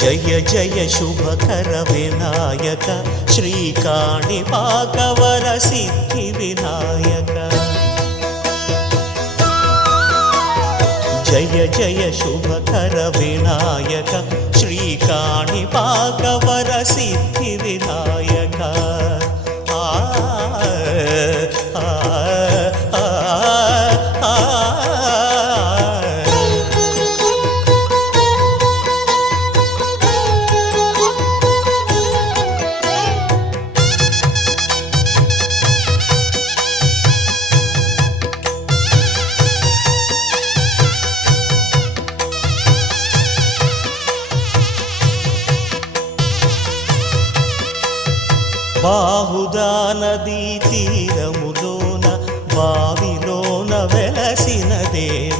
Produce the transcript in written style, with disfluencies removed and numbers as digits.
జయ జయ శుభకర వినాయక శ్రీకాణిపాకవర సిద్ధి వినాయక జయ జయ శుభకర వినాయక శ్రీకాణిపాకవర సిద్ధి వినాయక బాహుదా నదీ తీరములోన బావిలోన వెలసిన దేవ